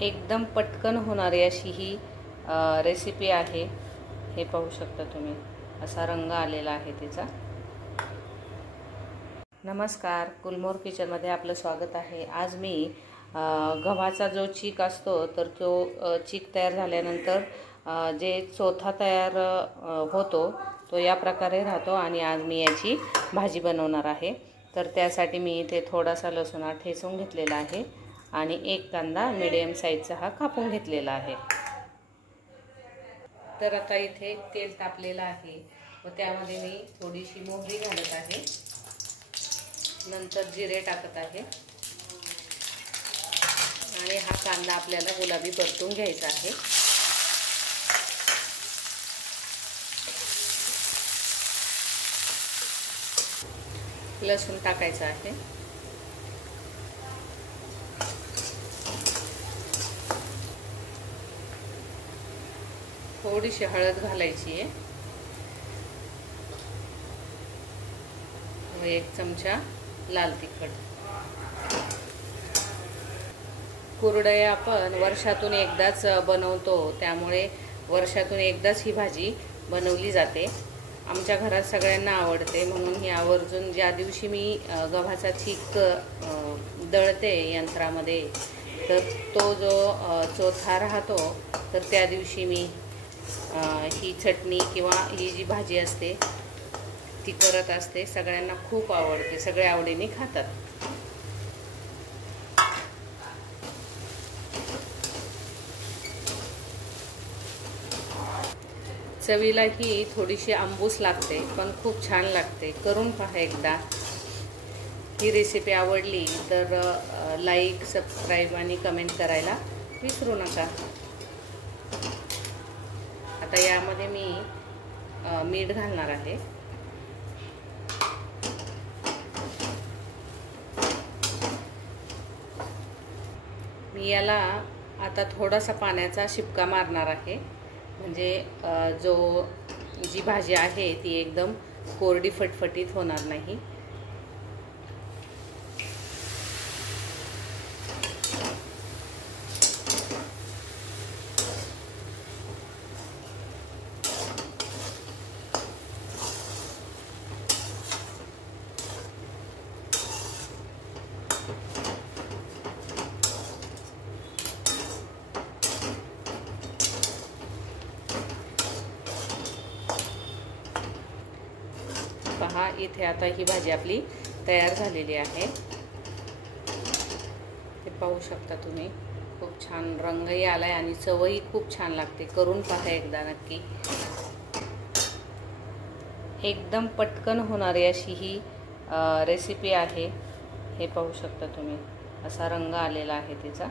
एकदम पटकन होणारी अशी ही रेसिपी आहे। हे पाहू शकता तुम्ही, असा रंग आलेला आहे तिचा। नमस्कार, गुलमोहर किचनमध्ये आपलं स्वागत आहे। आज मी गव्हाचा जो चीक असतो तर तो चीक तयार झाल्यानंतर जे चोथा तयार होतो तो या प्रकारे राहतो आणि आज मी याची भाजी बनवणार आहे। तर त्यासाठी मी इथे थोडासा लसूण ठेचून घेतलेला आहे आणि एक कांदा मीडियम साईजचा हा कापून घेतलेला आहे। तर आता इथे तेल तापलेलं आहे व त्यामध्ये मी थोडीशी मोहरी घालत आहे, नंतर जिरे टाकत आहे आणि हा कांदा आपल्याला गुलाबी परतून घ्यायचा आहे। लसूण टाकायचा आहे, थोडीशी हळद घालायची आहे व 1 चमचा लाल तिखट। कुरडया आपण वर्षातून एकदाच बनवतो, त्यामुळे वर्षातून एकदाच ही भाजी बनवली जाते। आमच्या घरात सगळ्यांना आवडते, म्हणून ही आवर्जून ज्या दिवशी मी गव्हाचा चीक दळते यंत्रामध्ये, तर तो जो चोथा राहतो तर त्या दिवशी मी ही चटणी किंवा ही जी भाजी असते ती करत असते। सगळ्यांना खूप आवडते, सगळे आवडीने खातात। चवीला ही थोडीशी आंबूस लागते, पण खूप छान लागते। करून पहा एकदा। ही रेसिपी आवडली तर लाईक, सबस्क्राईब आणि कमेंट करायला विसरू नका। आता यामध्ये मी मीठ घालणार आहे। मी याला आता थोडासा पाण्याचा शिपका मारणार आहे, म्हणजे जी भाजी आहे ती एकदम कोरडी फटफटीत होणार नाही। पहा, इथे आता ही भाजी आपली तयार झालेली आहे। ते पाहू शकता तुम्ही, खूप छान रंगही आलाय आणि चवही खूप छान लागते। करून पहा एकदा नक्की। एकदम पटकन होणारी अशी ही रेसिपी आहे। हे पाहू शकता तुम्ही, असा रंग आलेला आहे तिचा।